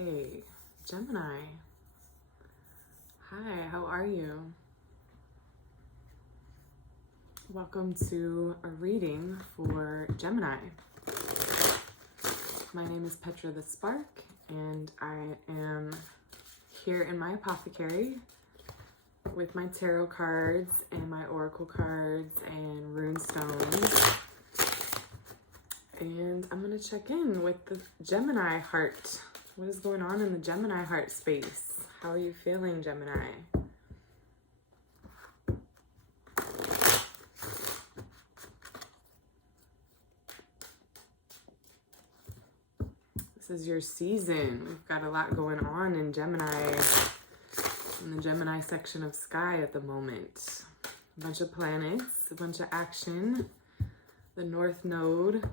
Okay, Gemini. Hi, how are you? Welcome to a reading for Gemini. My name is Petra the Spark, and I am here in my apothecary with my tarot cards and my oracle cards and rune stones. And I'm going to check in with the Gemini heart. What is going on in the Gemini heart space? How are you feeling, Gemini? This is your season. We've got a lot going on in Gemini, in the Gemini section of sky at the moment. A bunch of planets, a bunch of action, the North Node.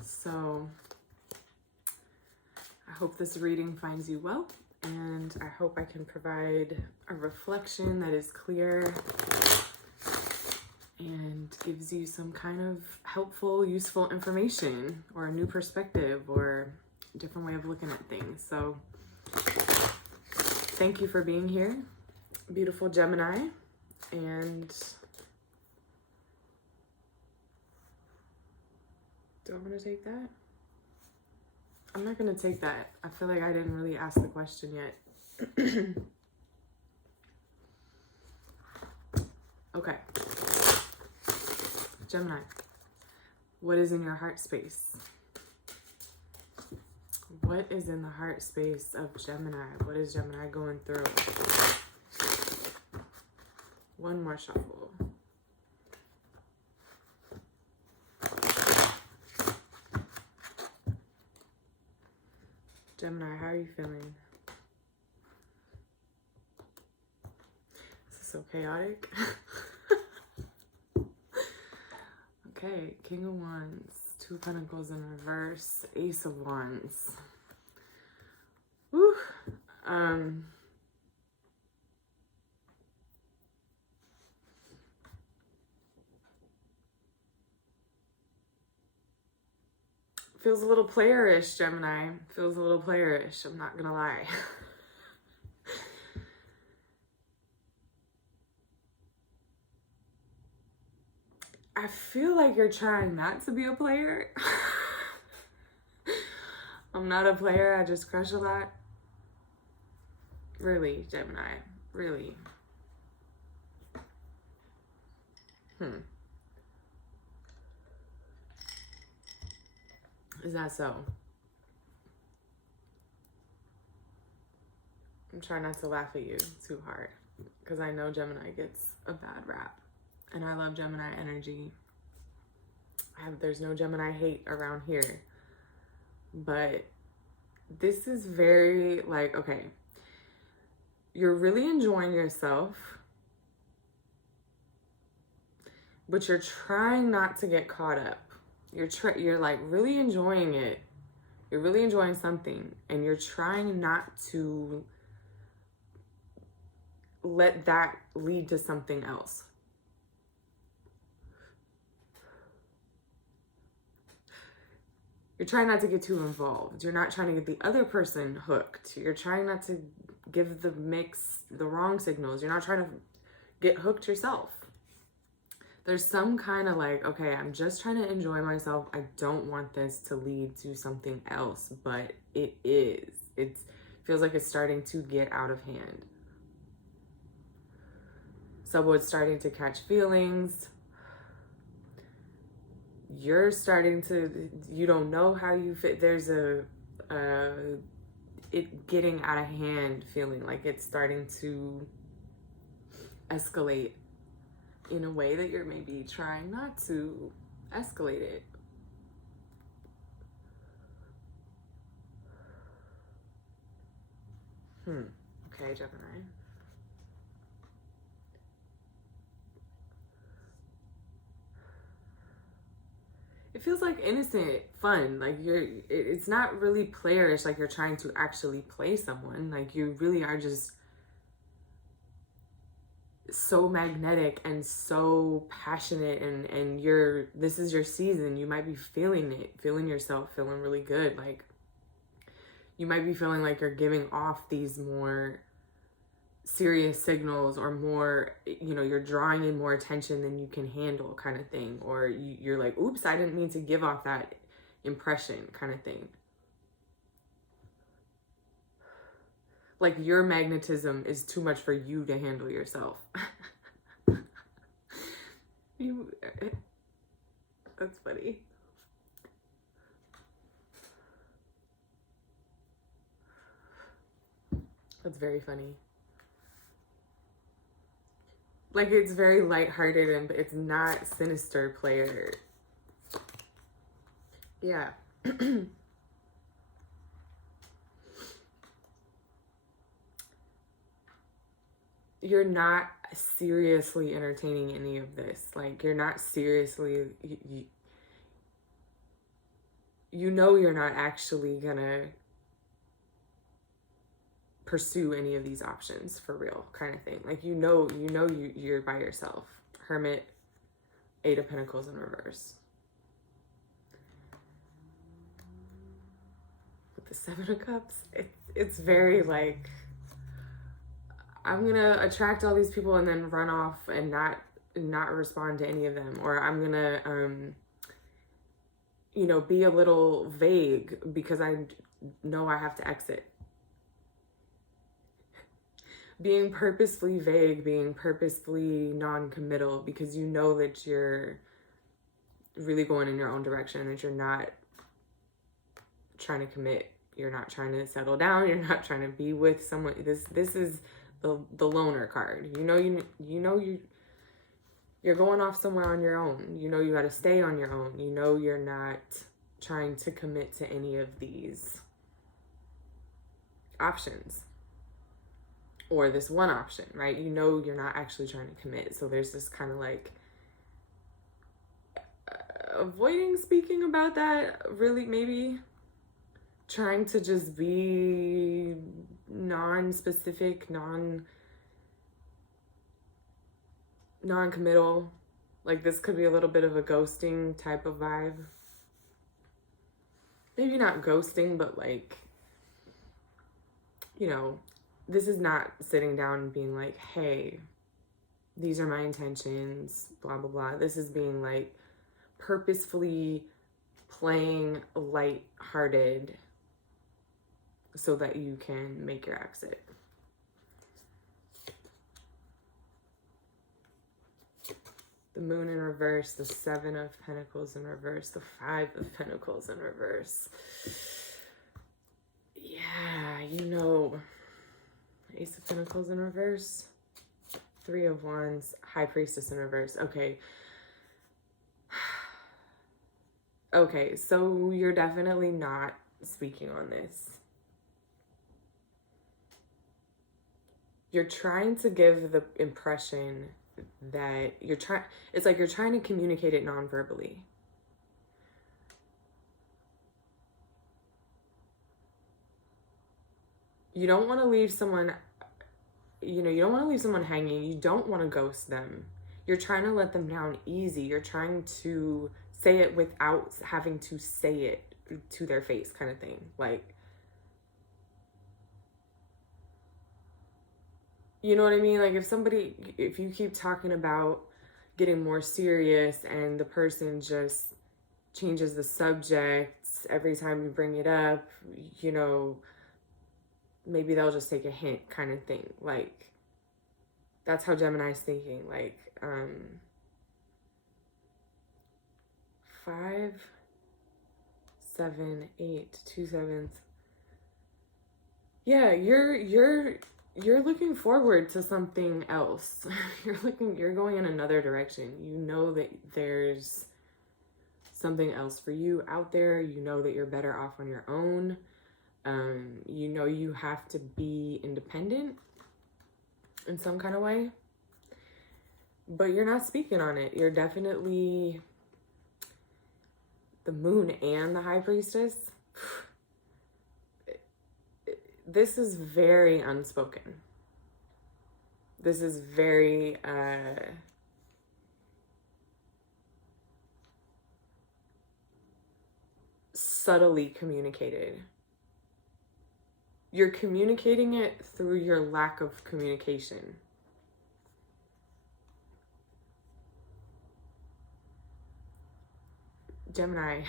So I hope this reading finds you well, and I hope I can provide a reflection that is clear and gives you some kind of helpful, useful information or a new perspective or a different way of looking at things. So thank you for being here, beautiful Gemini. And do I want to take that? I'm not going to take that. I feel like I didn't really ask the question yet. Okay. Gemini, what is in your heart space? What is in the heart space of Gemini? What is Gemini going through? One more shuffle. Gemini, how are you feeling? Is this so chaotic? Okay, King of Wands, Two of Pentacles in reverse, Ace of Wands. Whew. Feels a little playerish, Gemini. Feels a little playerish, I'm not gonna lie. I feel like you're trying not to be a player. I'm not a player, I just crush a lot. Really, Gemini, really. Is that so? I'm trying not to laugh at you too hard because I know Gemini gets a bad rap. And I love Gemini energy. There's no Gemini hate around here. But this is very like, okay, you're really enjoying yourself, but you're trying not to get caught up. You're like really enjoying it. You're really enjoying something, and you're trying not to let that lead to something else. You're trying not to get too involved. You're not trying to get the other person hooked. You're trying not to give the mix the wrong signals. You're not trying to get hooked yourself. There's some kind of like, okay, I'm just trying to enjoy myself. I don't want this to lead to something else, but it is. It feels like it's starting to get out of hand. Someone's starting to catch feelings. You're starting to, you don't know how you fit. There's it getting out of hand feeling, like it's starting to escalate in a way that you're maybe trying not to escalate it. Okay, Gemini. It feels like innocent fun, like it's not really playerish, like you're trying to actually play someone. Like you really are just so magnetic and so passionate, and this is your season. You might be feeling it, feeling yourself, feeling really good. Like You might be feeling like you're giving off these more serious signals, or more, you're drawing in more attention than you can handle kind of thing. Or you're like, oops, I didn't mean to give off that impression kind of thing. Like your magnetism is too much for you to handle yourself. That's funny. That's very funny. Like, it's very lighthearted and it's not sinister player. Yeah. You're not seriously entertaining any of this. Like, you're not seriously, you're not actually gonna pursue any of these options for real, kind of thing. Like, you're by yourself. Hermit, 8 of Pentacles in reverse. With the 7 of Cups, it's very like, I'm gonna attract all these people and then run off and not respond to any of them. Or I'm gonna be a little vague because I know I have to exit. Being purposefully vague, being purposefully non-committal because you know that you're really going in your own direction, that you're not trying to commit, you're not trying to settle down, you're not trying to be with someone. This is the loner card. You're going off somewhere on your own. You got to stay on your own. You're not trying to commit to any of these options. Or this one option, right? You're not actually trying to commit. So there's this kind of like avoiding speaking about that, really, maybe trying to just be non-specific, non-committal. Like, this could be a little bit of a ghosting type of vibe. Maybe not ghosting, but like, this is not sitting down and being like, hey, these are my intentions, blah, blah, blah. This is being like purposefully playing light-hearted so that you can make your exit. The Moon in reverse, the 7 of Pentacles in reverse, the 5 of Pentacles in reverse. Yeah, Ace of Pentacles in reverse, 3 of Wands, High Priestess in reverse. Okay. Okay, so you're definitely not speaking on this. You're trying to give the impression that it's like you're trying to communicate it non-verbally. You don't want to leave someone, you don't want to leave someone hanging. You don't want to ghost them. You're trying to let them down easy. You're trying to say it without having to say it to their face, kind of thing. Like, you know what I mean? Like, if you keep talking about getting more serious and the person just changes the subject every time you bring it up, maybe they'll just take a hint, kind of thing. Like, that's how Gemini's thinking. Like, 5, 7, 8, 2 7s. Yeah, you're looking forward to something else. You're going in another direction. You know that there's something else for you out there. You know that you're better off on your own. You have to be independent in some kind of way, but you're not speaking on it. You're definitely the Moon and the High Priestess. This is very unspoken. This is very subtly communicated. You're communicating it through your lack of communication. Gemini.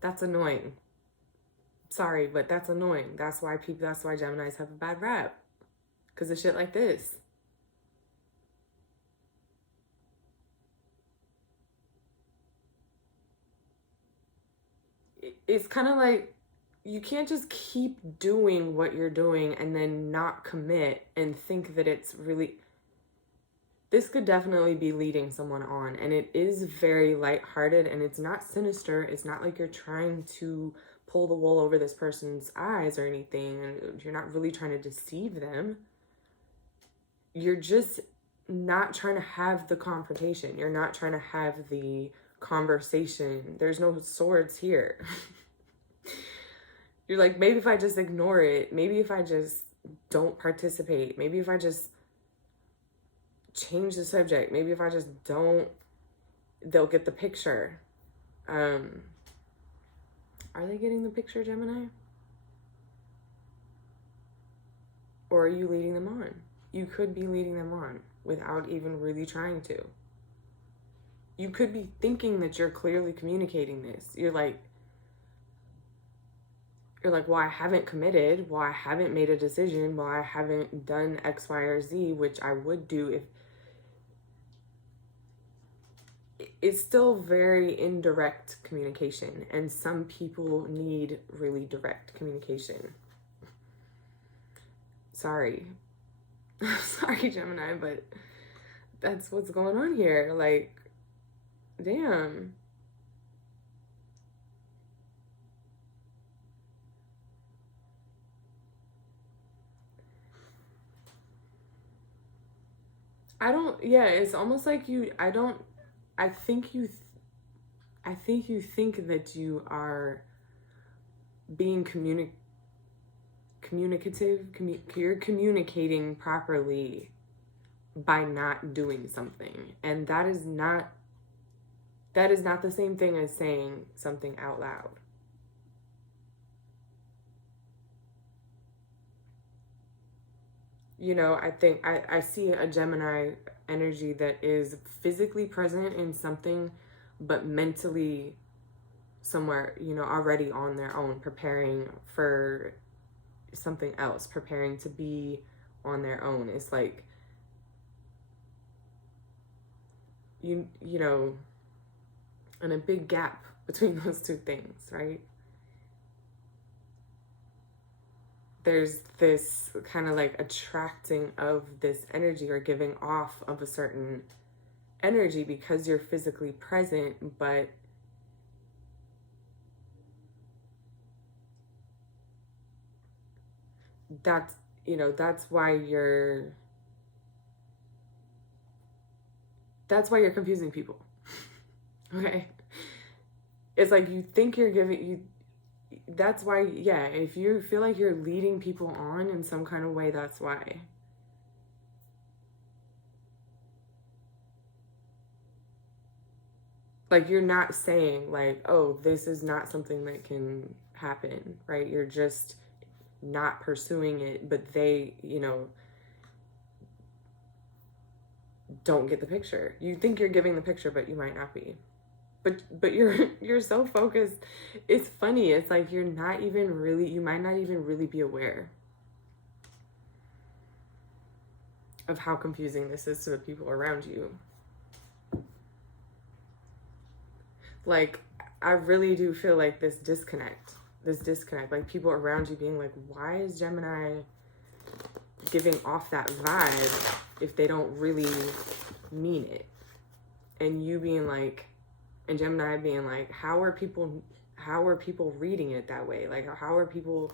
That's annoying. Sorry, but that's annoying. That's why Geminis have a bad rap. Because of shit like this. It's kind of like, you can't just keep doing what you're doing and then not commit and think that it's really... This could definitely be leading someone on, and it is very lighthearted, and it's not sinister. It's not like you're trying to pull the wool over this person's eyes or anything, and you're not really trying to deceive them. You're just not trying to have the confrontation. You're not trying to have the conversation. There's no swords here. You're like, maybe if I just ignore it, maybe if I just don't participate, maybe if I just change the subject, maybe if I just don't, they'll get the picture. Are they getting the picture, Gemini? Or are you leading them on? You could be leading them on without even really trying to. You could be thinking that you're clearly communicating this. You're like, well, I haven't committed. Well, I haven't made a decision. Well, I haven't done X, Y, or Z, which I would do if... It's still very indirect communication, and some people need really direct communication. Sorry. I'm sorry, Gemini, but that's what's going on here. Like, damn. It's almost like I think you think that you are being communicative. You're communicating properly by not doing something, and that is not the same thing as saying something out loud. I think I see a Gemini energy that is physically present in something, but mentally somewhere, already on their own, preparing for something else, preparing to be on their own. It's like, and a big gap between those two things, right? There's this kind of like attracting of this energy or giving off of a certain energy because you're physically present, but that's why you're confusing people. Okay, it's like you think you're giving that's why, if you feel like you're leading people on in some kind of way, that's why. Like, you're not saying like, oh, this is not something that can happen, right? You're just not pursuing it, but they, don't get the picture. You think you're giving the picture, but you might not be. But you're so focused. It's funny. It's like you might not even really be aware of how confusing this is to the people around you. Like, I really do feel like this disconnect, like people around you being like, why is Gemini giving off that vibe if they don't really mean it? And you being like, and Gemini being like, how are people reading it that way? Like, how are people,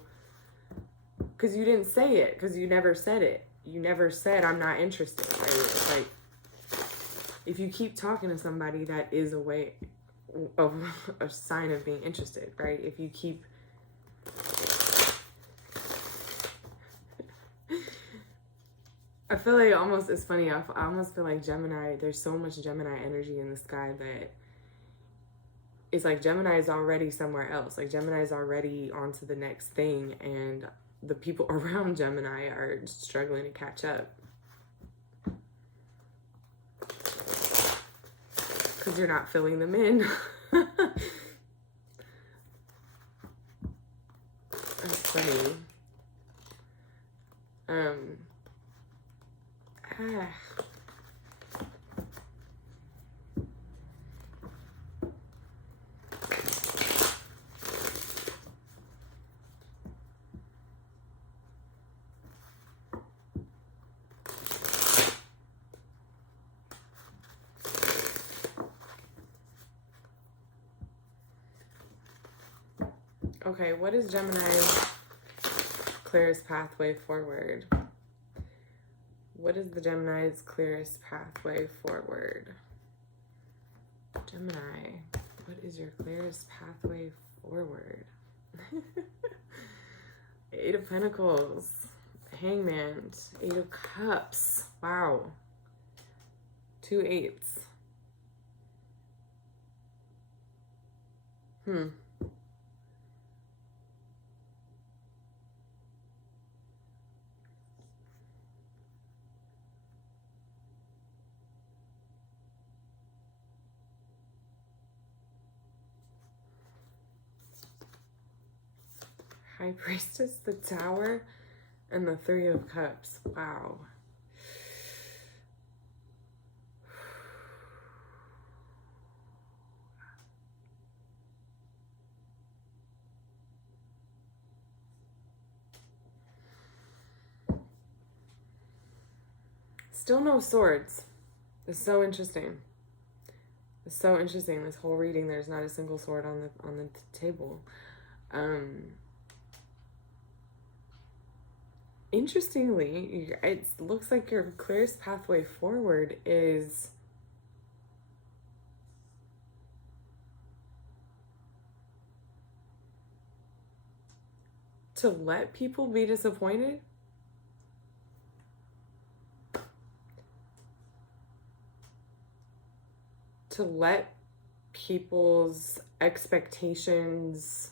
because you didn't say it, because you never said it. You never said, I'm not interested, right? It's like, if you keep talking to somebody, that is a way of a sign of being interested, right? If you keep I feel like almost, it's funny, I almost feel like Gemini, there's so much Gemini energy in the sky that it's like Gemini is already somewhere else. Like Gemini is already on to the next thing, and the people around Gemini are struggling to catch up. Because you're not filling them in. That's funny. Okay, what is Gemini's clearest pathway forward? What is the Gemini's clearest pathway forward? Gemini, what is your clearest pathway forward? 8 of Pentacles, Hangman, 8 of Cups. Wow. 2 8s. High Priestess, the Tower, and the 3 of Cups. Wow. Still no swords. It's so interesting. It's so interesting. This whole reading, there's not a single sword on the table. Interestingly, it looks like your clearest pathway forward is to let people be disappointed. To let people's expectations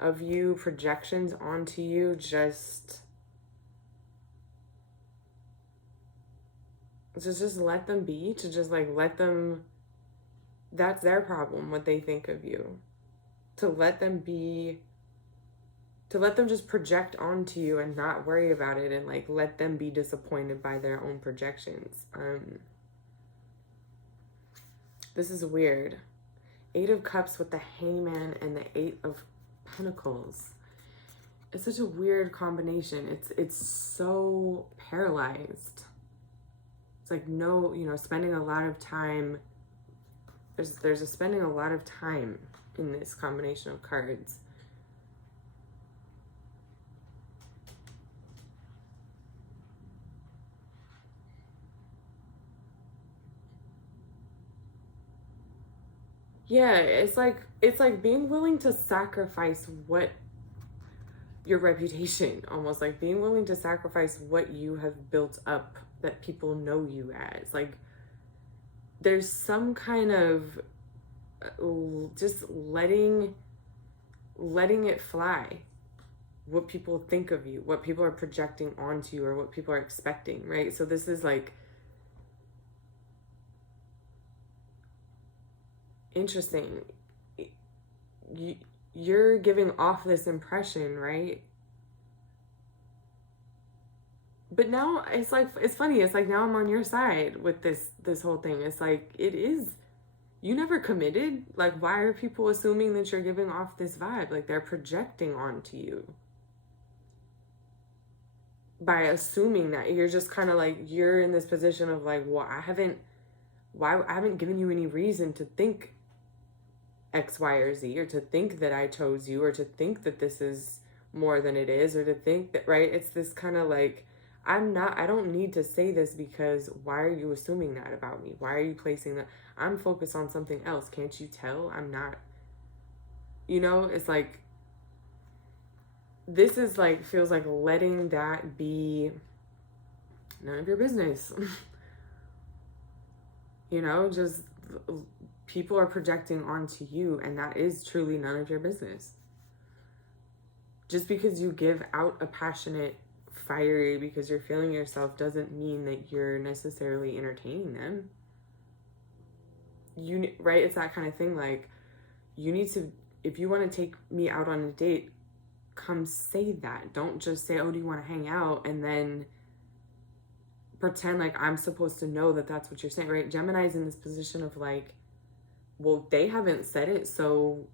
of you, projections onto you, just let them be, to just like let them, that's their problem, what they think of you. To let them be, to let them just project onto you and not worry about it, and like let them be disappointed by their own projections. This is weird. 8 of Cups with the Hangman and the 8 of Pentacles. It's such a weird combination. It's so paralyzed. It's like, no, you know, spending a lot of time. There's a spending a lot of time in this combination of cards. Yeah, it's like being willing to sacrifice what your reputation, almost like being willing to sacrifice what you have built up that people know you as. Like there's some kind of just letting it fly, what people think of you, what people are projecting onto you, or what people are expecting, right? So this is like interesting. You're giving off this impression, right? But now it's like, it's funny, it's like now I'm on your side with this whole thing. It's like, it is, you never committed. Like, why are people assuming that you're giving off this vibe? Like, they're projecting onto you by assuming that you're just kind of like, you're in this position of like, well, I haven't given you any reason to think X, Y, or Z, or to think that I chose you, or to think that this is more than it is, or to think that, right? It's this kind of like, I don't need to say this, because why are you assuming that about me? Why are you placing that? I'm focused on something else. Can't you tell? I'm not, you know, it's like, this is like, feels like letting that be none of your business. You know, just people are projecting onto you, and that is truly none of your business. Just because you give out a passionate, fiery, because you're feeling yourself, doesn't mean that you're necessarily entertaining them. Right? It's that kind of thing. Like, you need to, if you want to take me out on a date, come say that. Don't just say, oh, do you want to hang out? And then pretend like I'm supposed to know that that's what you're saying, right? Gemini's in this position of like, well, they haven't said it, so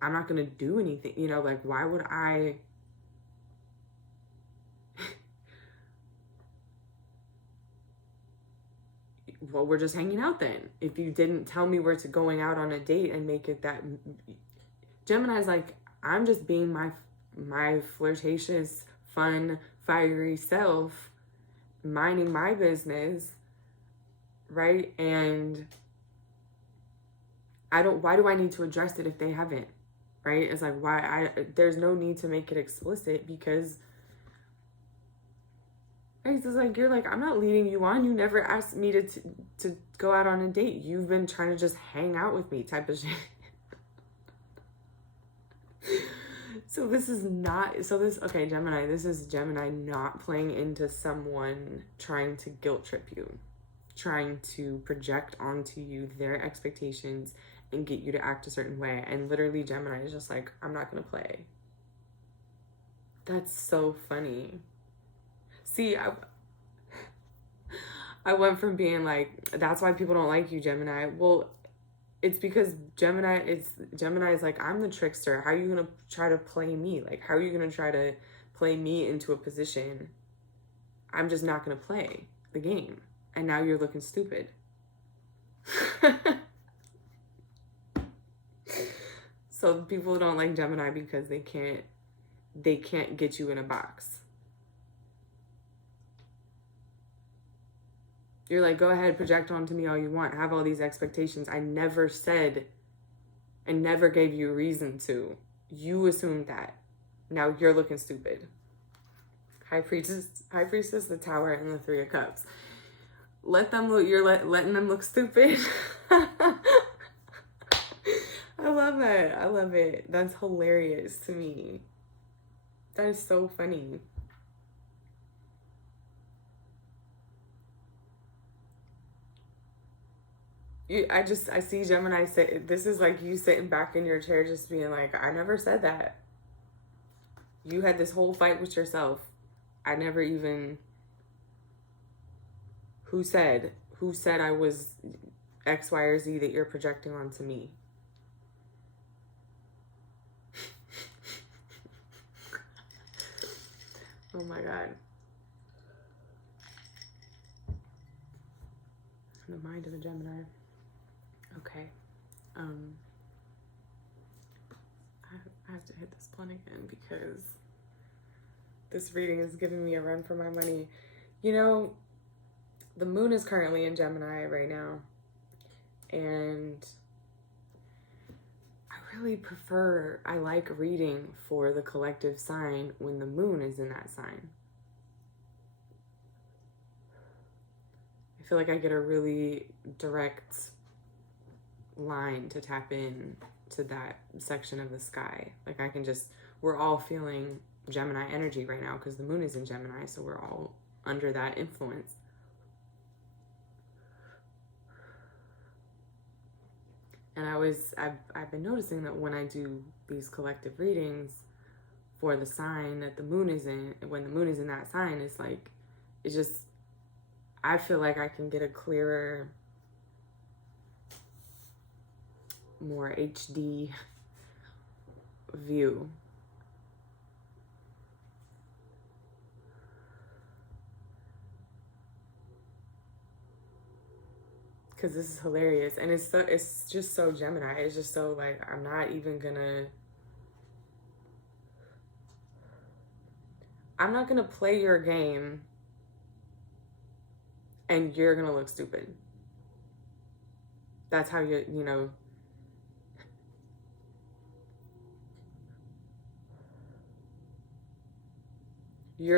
I'm not going to do anything. You know, like, why would I? Well, we're just hanging out then. If you didn't tell me we're going out on a date and make it that. Gemini's like, I'm just being my flirtatious, fun, fiery self, minding my business, right? And why do I need to address it if they haven't, right? It's like, there's no need to make it explicit, because it's like, you're like, I'm not leading you on. You never asked me to go out on a date. You've been trying to just hang out with me type of shit. Okay, Gemini, this is Gemini not playing into someone trying to guilt trip you, trying to project onto you their expectations and get you to act a certain way. And literally Gemini is just like, I'm not going to play. That's so funny. See, I went from being like, that's why people don't like you, Gemini. Well, it's because Gemini is like, I'm the trickster. How are you going to try to play me? Like, how are you going to try to play me into a position? I'm just not going to play the game. And now you're looking stupid. So people don't like Gemini because they can't get you in a box. You're like, go ahead, project onto me all you want. Have all these expectations. I never said and never gave you a reason to. You assumed that. Now you're looking stupid. High Priestess, the Tower, and the Three of Cups. Let them look. You're letting them look stupid. I love it. I love it. That's hilarious to me. That is so funny. I see Gemini say, this is like you sitting back in your chair just being like, I never said that. You had this whole fight with yourself. I never even, who said I was X, Y, or Z that you're projecting onto me? Oh my God. The mind of a Gemini. Okay. I have to hit this blunt again because this reading is giving me a run for my money. You know, the moon is currently in Gemini right now. And I like reading for the collective sign when the moon is in that sign. I feel like I get a really direct line to tap in to that section of the sky. Like we're all feeling Gemini energy right now because the moon is in Gemini, so we're all under that influence. And I've been noticing that when I do these collective readings for the sign that the moon is in, when the moon is in that sign, it's like, I feel like I can get a clearer, more HD view. Because this is hilarious. And it's just so Gemini. It's just so like, I'm not gonna play your game and you're gonna look stupid. That's how you're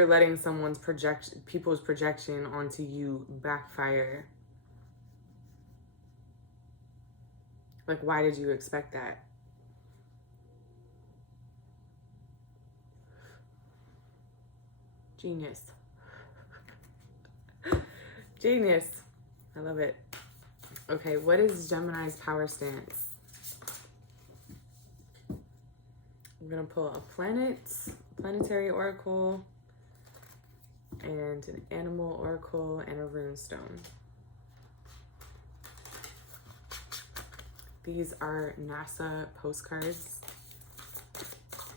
letting people's projection onto you backfire. Like, why did you expect that? Genius. Genius. I love it. Okay, what is Gemini's power stance? I'm going to pull a planetary oracle, and an animal oracle, and a rune stone. These are NASA postcards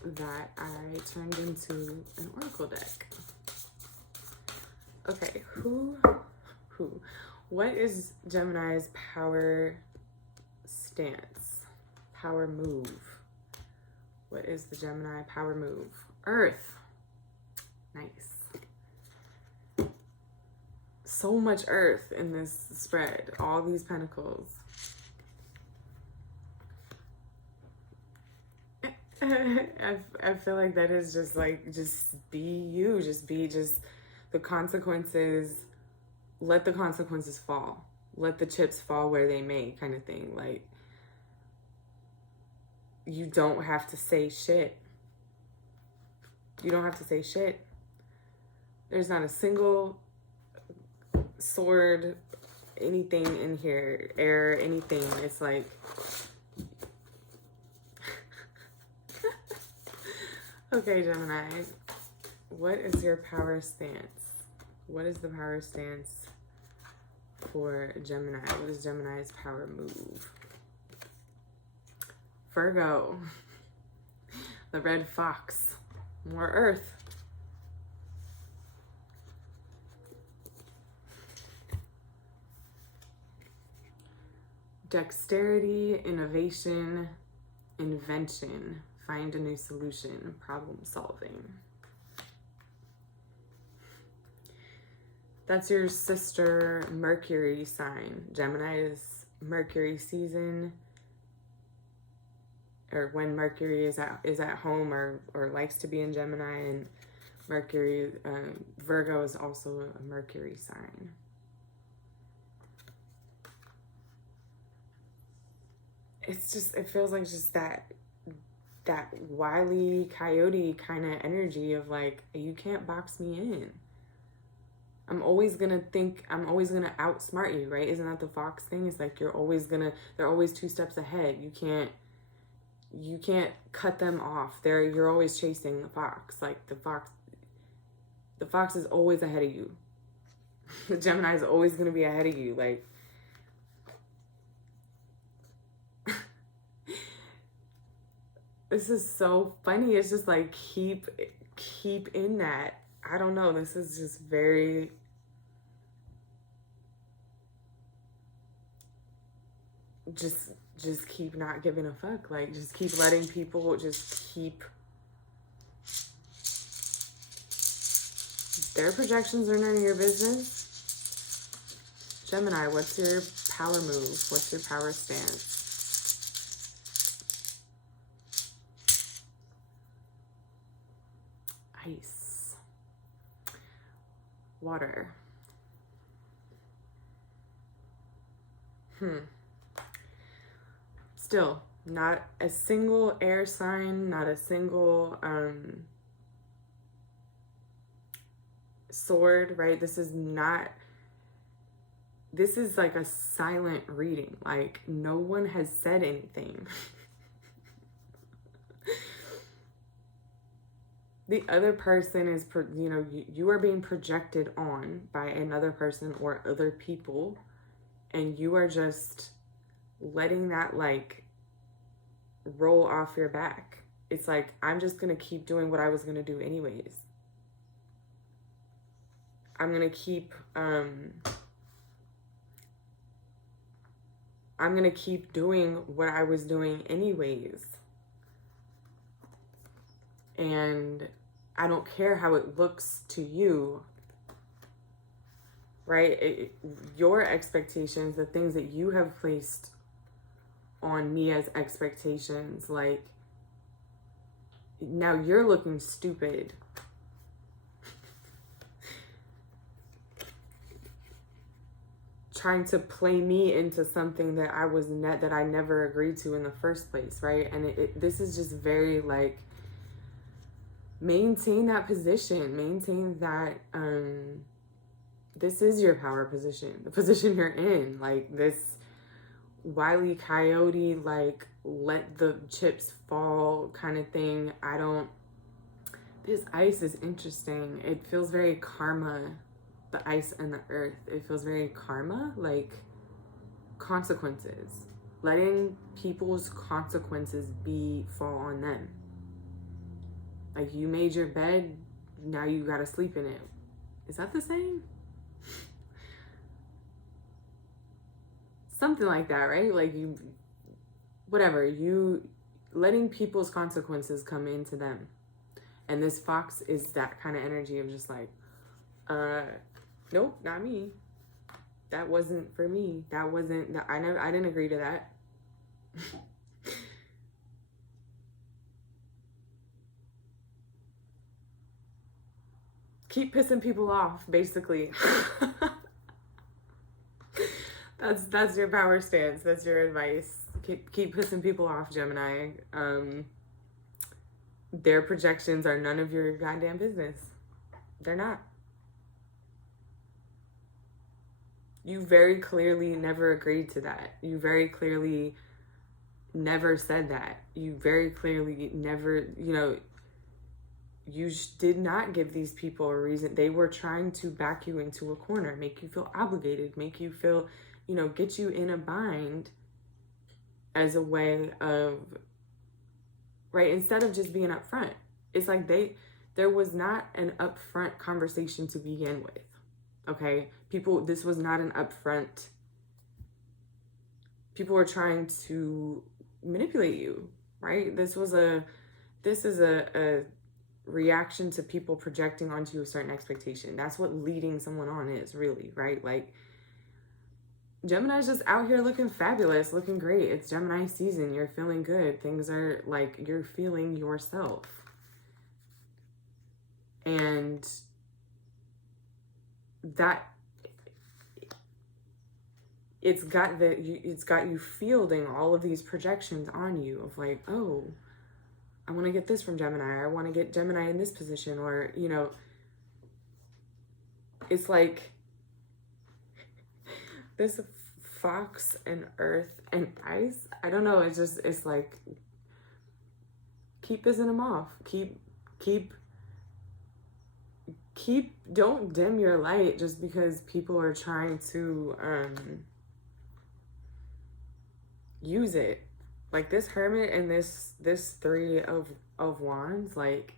that I turned into an oracle deck. Okay, what is Gemini's power stance? Power move. What is the Gemini power move? Earth. Nice. So much earth in this spread. All these pentacles. I feel like that is just like, just be you. Just the consequences. Let the consequences fall. Let the chips fall where they may, kind of thing. Like, you don't have to say shit. You don't have to say shit. There's not a single sword, anything in here, air, anything. It's like, okay, Gemini, what is your power stance? What is the power stance for Gemini? What is Gemini's power move? Virgo, the red fox, more earth. Dexterity, innovation, invention, find a new solution, problem solving. That's your sister Mercury sign. Gemini is Mercury season, or when Mercury is at home or likes to be in Gemini, and Mercury, Virgo is also a Mercury sign. It's just, it feels like just that wily coyote kind of energy of like, you can't box me in. I'm always gonna outsmart you, right? Isn't that the fox thing? It's like they're always 2 steps ahead. You can't cut them off. You're always chasing the fox. Like the fox is always ahead of you. The Gemini is always gonna be ahead of you. Like, this is so funny. It's just like, keep in that. I don't know. This is just very, just keep not giving a fuck. Like, just keep letting people their projections are none of your business. Gemini, what's your power move? What's your power stance? Ice. Water. Still, not a single air sign, not a single sword, right? This is like a silent reading. Like, no one has said anything. The other person is, you are being projected on by another person or other people, and you are just letting that like roll off your back. It's like, I'm just gonna keep doing what I was gonna do anyways. I'm gonna keep doing what I was doing anyways. And I don't care how it looks to you, right? Your expectations, the things that you have placed on me as expectations, like, now you're looking stupid. trying to play me into something that that I never agreed to in the first place, right? And this is just very like, maintain that position, maintain that this is your power position, the position you're in. Like this Wile E. Coyote, like let the chips fall kind of thing. This ice is interesting. It feels very karma, the ice and the earth. It feels very karma, like consequences. Letting people's consequences fall on them. Like you made your bed, now you gotta sleep in it. Is that the same? Something like that, right? Like you letting people's consequences come into them. And this fox is that kind of energy of just like, nope, not me. That wasn't for me. I didn't agree to that. Keep pissing people off, basically. That's your power stance. That's your advice. Keep pissing people off, Gemini. Their projections are none of your goddamn business. They're not. You very clearly never agreed to that. You very clearly never said that. You very clearly never, you did not give these people a reason. They were trying to back you into a corner, make you feel obligated, make you feel, get you in a bind as a way of, right? Instead of just being upfront. It's like there was not an upfront conversation to begin with. Okay? This was not an upfront. People were trying to manipulate you, right? This is a reaction to people projecting onto a certain expectation. That's what leading someone on is, really, right? Like, Gemini's just out here looking fabulous, looking great. It's Gemini season. You're feeling good. Things are like, you're feeling yourself. And that it's got you fielding all of these projections on you of like, oh, I want to get this from Gemini. I want to get Gemini in this position, or, it's like this fox and earth and ice. I don't know. It's like, keep pissing them off. Don't dim your light just because people are trying to use it. Like this hermit and this three of wands, like,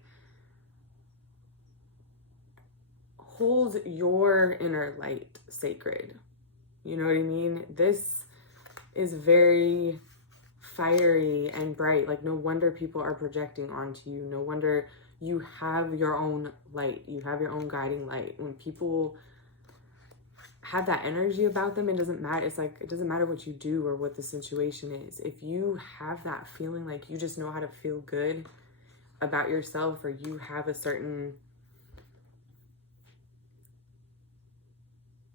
hold your inner light sacred. You know what I mean? This is very fiery and bright. Like, no wonder people are projecting onto you. No wonder you have your own light. You have your own guiding light. When people have that energy about them, it doesn't matter. It's like, it doesn't matter what you do or what the situation is. If you have that feeling like you just know how to feel good about yourself, or you have a certain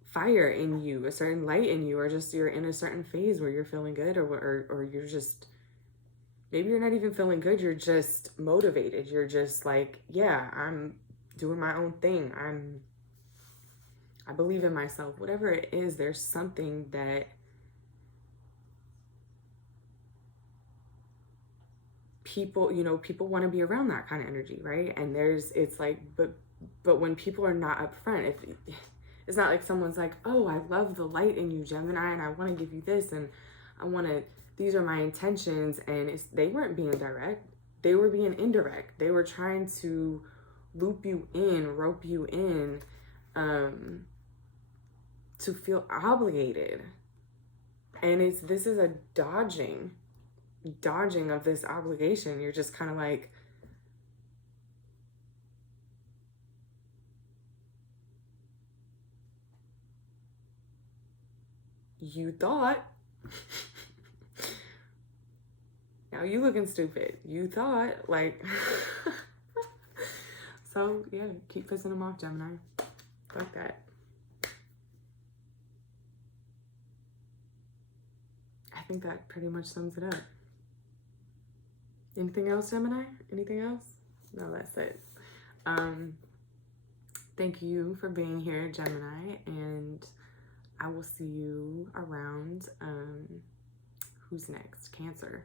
fire in you, a certain light in you, or just you're in a certain phase where you're feeling good, or you're just, maybe you're not even feeling good, you're just motivated. You're just like, yeah, I'm doing my own thing. I believe in myself. Whatever it is, there's something that people want to be around, that kind of energy, right? And it's like, but when people are not upfront, it's not like someone's like, oh, I love the light in you, Gemini, and I want to give you this, and these are my intentions. And they weren't being direct. They were being indirect. They were trying to loop you in, rope you in, to feel obligated. And this is a dodging of this obligation. You're just kind of like, you thought, now you looking stupid. You thought, like, so yeah, keep pissing them off, Gemini. Fuck that. think that pretty much sums it up. Anything else, Gemini? Anything else? No, that's it. Thank you for being here, Gemini, and I will see you around, who's next? Cancer.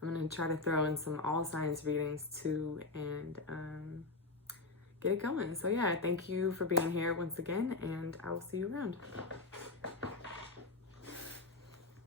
I'm going to try to throw in some all signs readings too, and get it going. So yeah, thank you for being here once again, and I will see you around.